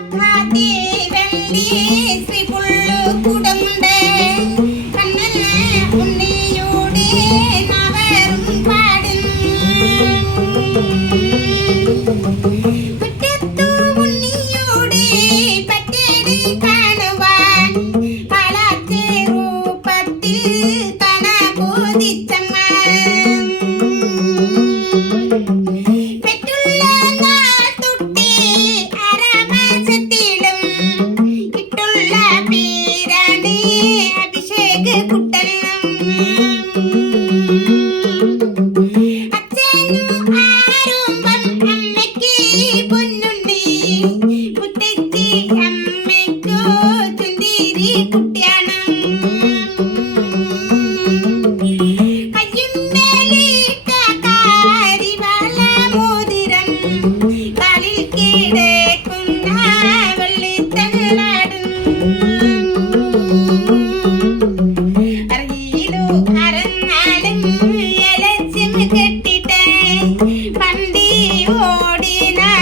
Mati bendi. പൊന്നുണ്ണി. മുത്തച്ഛി അമ്മയ്ക്കോ തുന്തിരി na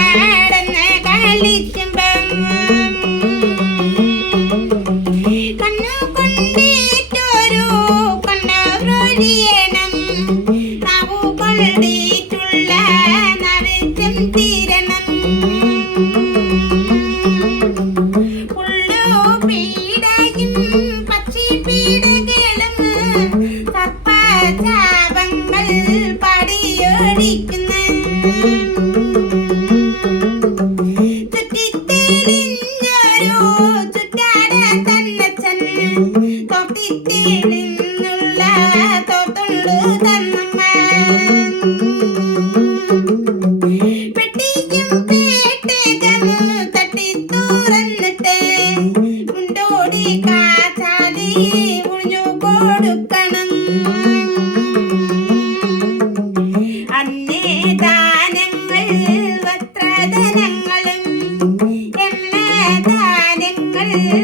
baby.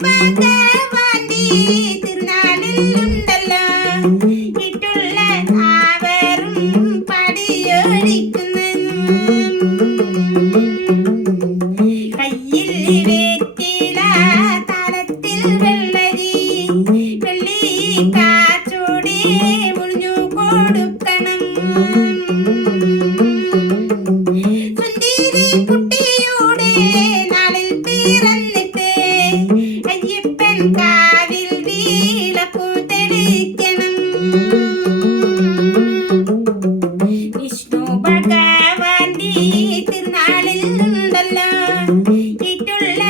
birthday. ഉണ്ടല്ലോ ഇട്ടുള്ള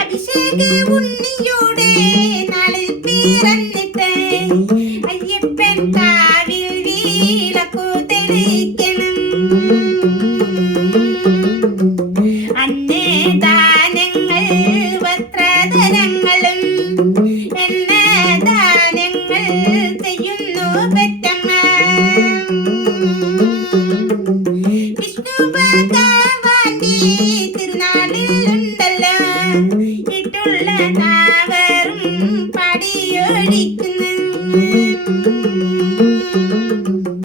അഭിഷേക നാളിൽ പിറന്നിട്ട് അയ്യപ്പൻ താ തിരുനാളിൽ ഉണ്ടല്ലോ ഇട്ടുള്ള നാവ്